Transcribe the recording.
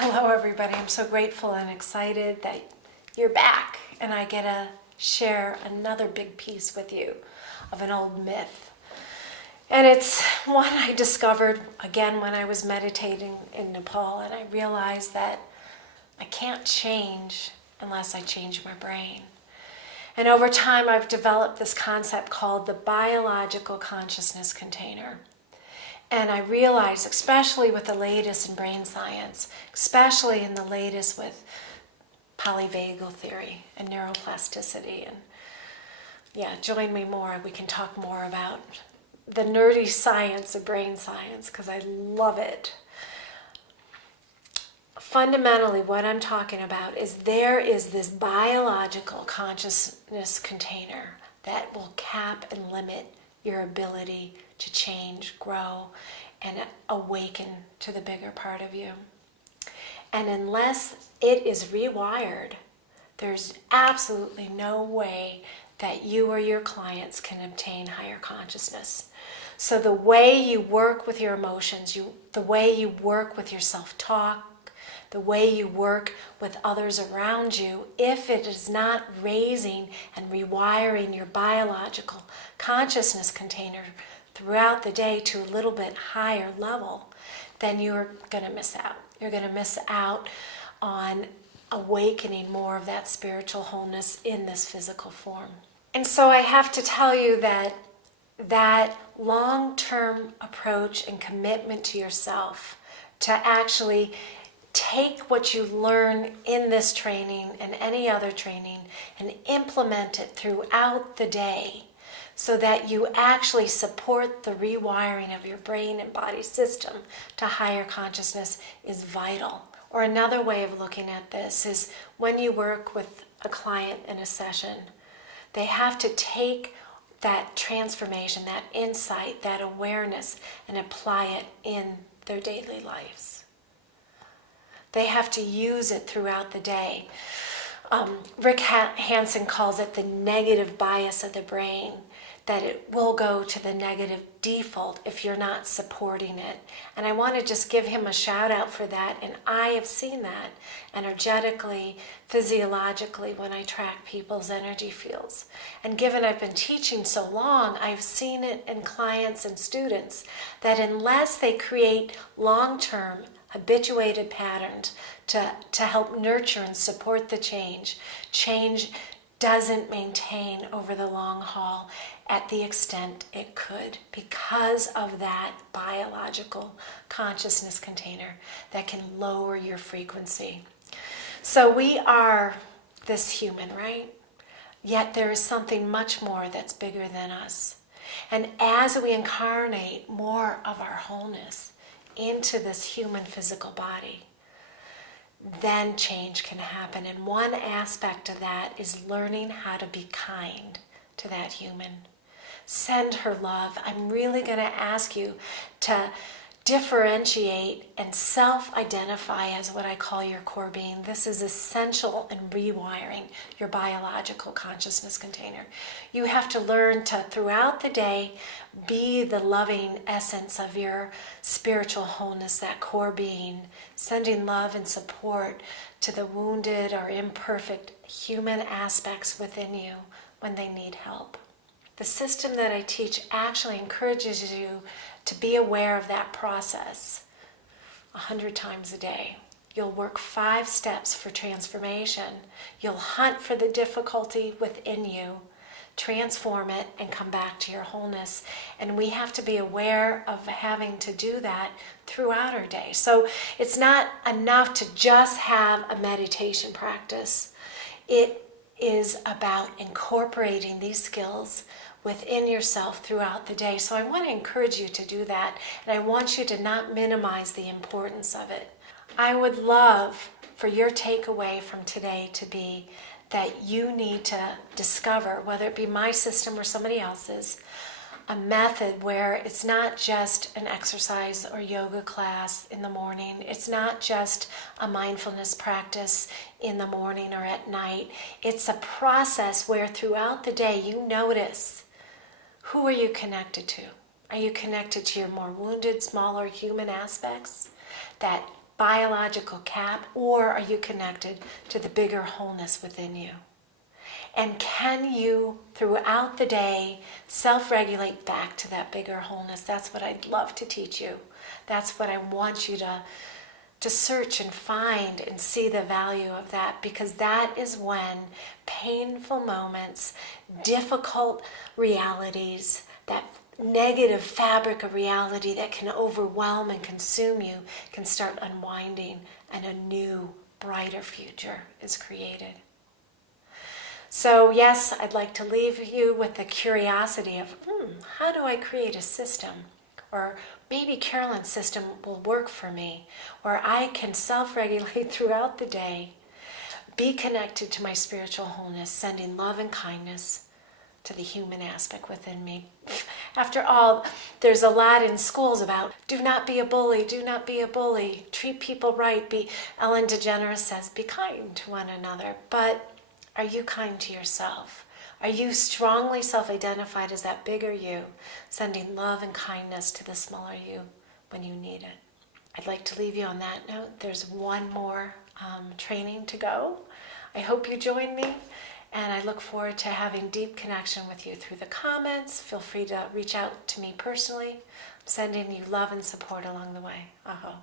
Hello everybody, I'm so grateful and excited that you're back and I get to share another big piece with you of an old myth. And it's one I discovered again when I was meditating in Nepal, and I realized that I can't change unless I change my brain. And over time I've developed this concept called the biological consciousness container. And I realize, especially with the latest in brain science, especially in the latest with polyvagal theory and neuroplasticity, and join me more. We can talk more about the nerdy science of brain science because I love it. Fundamentally, what I'm talking about is there is this biological consciousness container that will cap and limit your ability to change, grow, and awaken to the bigger part of you. And unless it is rewired, there's absolutely no way that you or your clients can obtain higher consciousness. So the way you work with your emotions, the way you work with your self-talk, the way you work with others around you, if it is not raising and rewiring your biological consciousness container throughout the day to a little bit higher level, then you're going to miss out. You're going to miss out on awakening more of that spiritual wholeness in this physical form. And so I have to tell you that long-term approach and commitment to yourself to actually take what you learn in this training and any other training and implement it throughout the day so that you actually support the rewiring of your brain and body system to higher consciousness is vital. Or another way of looking at this is when you work with a client in a session, they have to take that transformation, that insight, that awareness, and apply it in their daily lives. They have to use it throughout the day. Rick Hansen calls it the negative bias of the brain, that it will go to the negative default if you're not supporting it. And I want to just give him a shout out for that. And I have seen that energetically, physiologically, when I track people's energy fields. And given I've been teaching so long, I've seen it in clients and students that unless they create long-term habituated patterns to help nurture and support the change doesn't maintain over the long haul at the extent it could because of that biological consciousness container that can lower your frequency. So we are this human, right? Yet there is something much more that's bigger than us. And as we incarnate more of our wholeness into this human physical body, then change can happen. And one aspect of that is learning how to be kind to that human. Send her love. I'm really going to ask you to differentiate and self-identify as what I call your core being. This is essential in rewiring your biological consciousness container. You have to learn to, throughout the day, be the loving essence of your spiritual wholeness, that core being, sending love and support to the wounded or imperfect human aspects within you when they need help. The system that I teach actually encourages you to be aware of that process 100 times a day. You'll work 5 steps for transformation. You'll hunt for the difficulty within you, transform it, and come back to your wholeness. And we have to be aware of having to do that throughout our day. So it's not enough to just have a meditation practice. It is about incorporating these skills within yourself throughout the day. So I want to encourage you to do that, and I want you to not minimize the importance of it. I would love for your takeaway from today to be that you need to discover, whether it be my system or somebody else's, a method where it's not just an exercise or yoga class in the morning. It's not just a mindfulness practice in the morning or at night. It's a process where throughout the day you notice, who are you connected to? Are you connected to your more wounded, smaller human aspects that biological cap, or are you connected to the bigger wholeness within you? And can you, throughout the day, self-regulate back to that bigger wholeness? That's what I'd love to teach you. That's what I want you to search and find and see the value of that, because that is when painful moments, difficult realities, that negative fabric of reality that can overwhelm and consume you can start unwinding, and a new, brighter future is created. So yes, I'd like to leave you with the curiosity of, how do I create a system? Or maybe Carolyn's system will work for me, where I can self-regulate throughout the day, be connected to my spiritual wholeness, sending love and kindness to the human aspect within me. After all, there's a lot in schools about do not be a bully, do not be a bully, treat people right, Ellen DeGeneres says, be kind to one another. But are you kind to yourself? Are you strongly self-identified as that bigger you, sending love and kindness to the smaller you when you need it? I'd like to leave you on that note. There's one more training to go. I hope you join me, and I look forward to having deep connection with you through the comments. Feel free to reach out to me personally. I'm sending you love and support along the way. Aho.